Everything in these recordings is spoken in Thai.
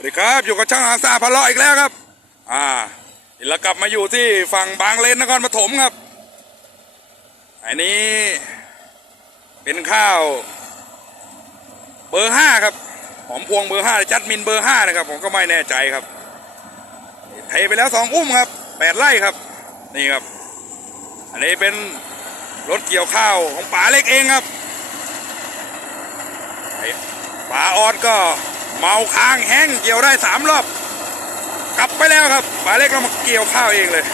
วัสดีครับอยู่กับช่างอาซาพะเลาะอีกแล้วครับ อ่าเรากลับมาอยู่ที่ฝั่งบางเลนนครปฐมครับ อันนี้ เป็นข้าวเบอร์ห้าครับหอมพวงเบอร์ห้าจัดมินเบอร์ห้านะครับ ผมก็ไม่แน่ใจครับเทไปแล้วสองอุ้มครับแปดไร่ครับ นี่ครับ อันนี้เป็นรถเกี่ยวข้าวของป๋าเล็กเองครับป๋าออดก็ เมาค้างแห้งเกี่ยวได้สามรอบ กลับไปแล้วครับป๋าเล็กเรามาเกี่ยวข้าวเองเลย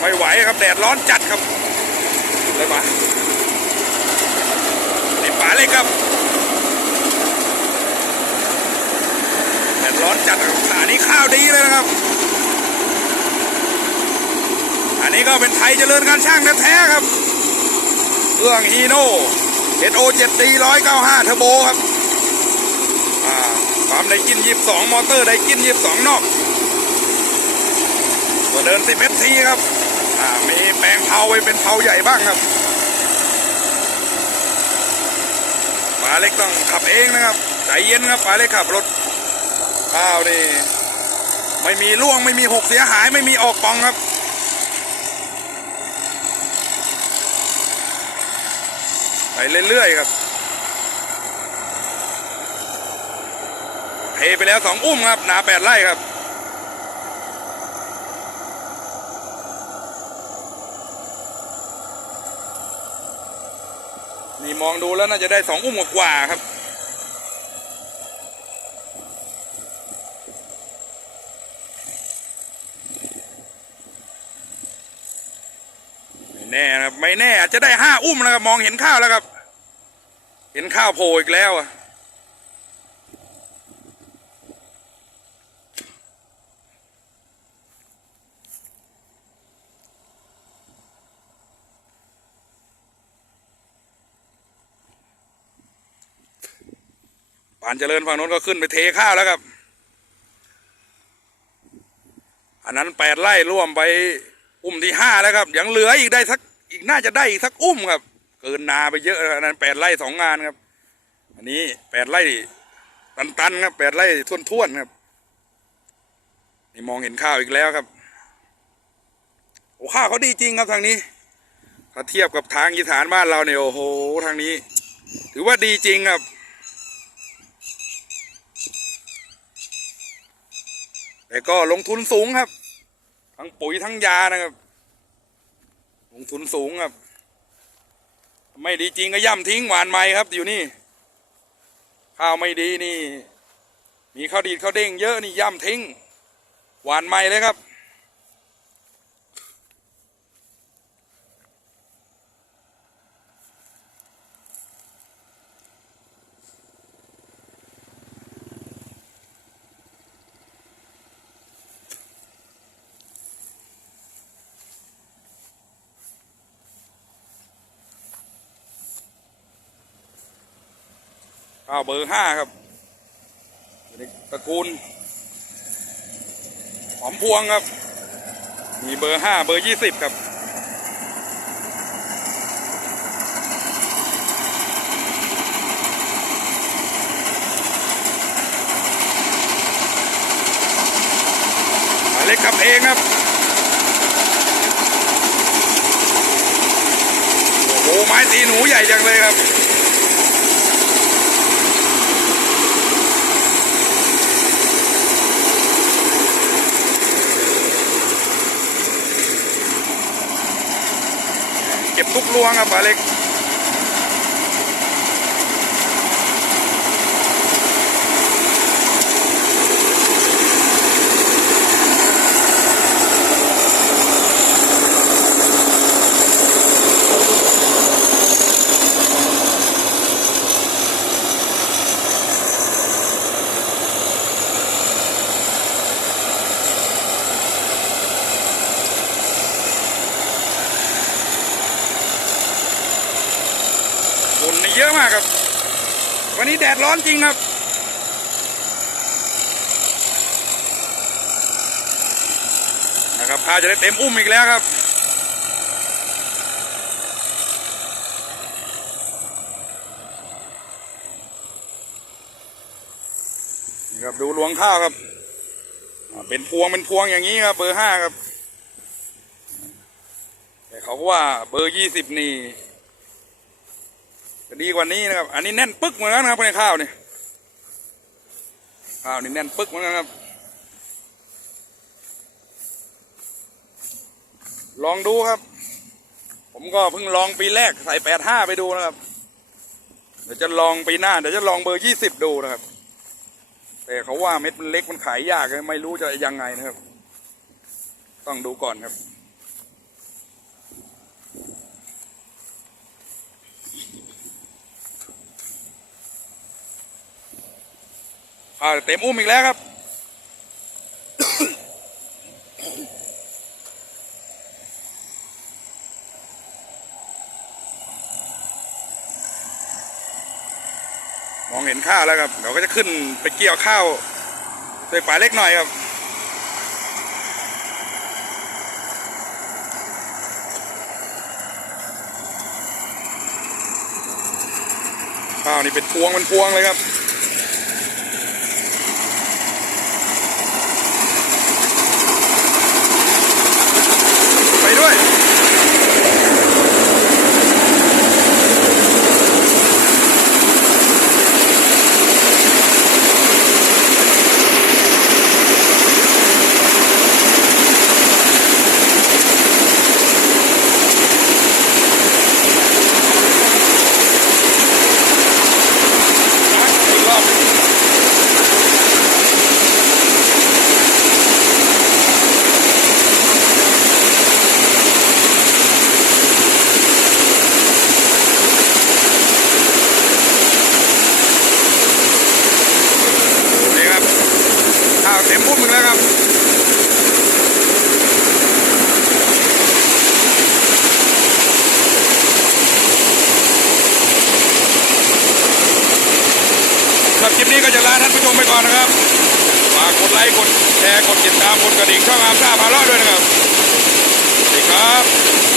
ไม่ไหวครับแดดร้อนจัดครับเลยมานี่ป๋าเล็กครับแดดร้อนจัดครับขานี้ข้าวดีเลยนะครับ อันนี้ก็เป็นไทยเจริญการช่างแท้ๆครับเครื่องฮีโน่ SO 7 D 195เทอร์โบครับ ความได้กิน22มอเตอร์ได้กิน22นอกตัวเดิน10 FT ครับอ่ามีแปลงเผาไว้เป็นเผาใหญ่บ้างครับปลาเล็กต้องขับเองนะครับใจเย็นครับปลาเล็กขับรถข้าวนี่ไม่มีร่วงไม่มีหกเสียหายไม่มีออกปองครับไปเรื่อยๆครับ ทไปแล้วสองอุ้มครับหนาแปดไร่ครับนี่มองดูแล้วน่าจะได้สองอุ้มกว่าครับ ไม่แน่นะครับไม่แน่อาจจะได้ห้าอุ้มนะครับ มองเห็นข้าวแล้วครับ เห็นข้าวโผล่อีกแล้วอะ ปานเจริญฝั่งโน้นก็ขึ้นไปเทข้าวแล้วครับ อันนั้นแปดไร่ร่วมไปอุ้มที่ห้าแล้วครับ ยังเหลืออีกได้สักอีกน่าจะได้อีกสักอุ้มครับ เกินนาไปเยอะอันนั้นแปดไร่สองงานครับ อันนี้แปดไร่ตันๆครับแปดไร่ท่วนๆครับ นี่มองเห็นข้าวอีกแล้วครับโอ้ข้าวเขาดีจริงครับทางนี้ถ้าเทียบกับทางอีสานบ้านเราเนี่ยโอ้โหทางนี้ ถือว่าดีจริงครับ แต่ก็ลงทุนสูงครับ ทั้งปุ๋ยทั้งยานะครับ ลงทุนสูงครับ ไม่ดีจริงก็ย่ำทิ้งหวานใหม่ครับ อยู่นี่ ข้าวไม่ดีนี่ มีข้าวดีดข้าวเด้งเยอะนี่ย่ำทิ้ง หวานใหม่เลยครับ ข้าวเบอร์ห้าครับอยู่ในตระกูลหอมพวงครับ มีเบอร์ห้าเบอร์ยี่สิบครับมาเล็กขับเองครับ โอ้โหไม้ตีหนูใหญ่จังเลยครับ เก็บทุกลวงครับปลา เยอะมากครับ วันนี้แดดร้อนจริงครับ นะครับข้าจะได้เต็มอุ้มอีกแล้วครับนครับดูรวงข้าวครับ เป็นพวงเป็นพวงอย่างนี้ครับ เบอร์ห้าครับ แต่เขาก็ว่าเบอร์ยี่สิบนี่ จะดีกว่านี้นะครับ อันนี้แน่นปึ๊กเหมือนกันครับในข้าวนี่ข้าวนี่แน่นปึ๊กเหมือนกันครับ ลองดูครับ ผมก็เพิ่งลองปีแรกใส่แปดห้าไปดูนะครับ เดี๋ยวจะลองปีหน้าเดี๋ยวจะลองเบอร์ยี่สิบดูนะครับ แต่เขาว่าเม็ดมันเล็กมันขายยากไม่รู้จะยังไงนะครับ ต้องดูก่อนครับ อ่าเต็มอุ้มอีกแล้วครับ มองเห็นข้าวแล้วครับ เดี๋ยวก็จะขึ้นไปเกี่ยวข้าวด้วยปลาเล็กหน่อยครับข้าวนี่เป็นพวงเป็นพวงเลยครับ ไปด้วย อีกรอบหนึ่งนี่ครับข้าวเต็มพุ่มหนึ่งแล้วครับ สำ หรับคลิปนี้ก็จะลาท่านผู้ชมไปก่อนนะครับฝากกดไลค์กดแชร์กดติดตามกดกระดิ่งช่องอาร์มซ่าพาลาะด้วยนะครับสวัสดีครับ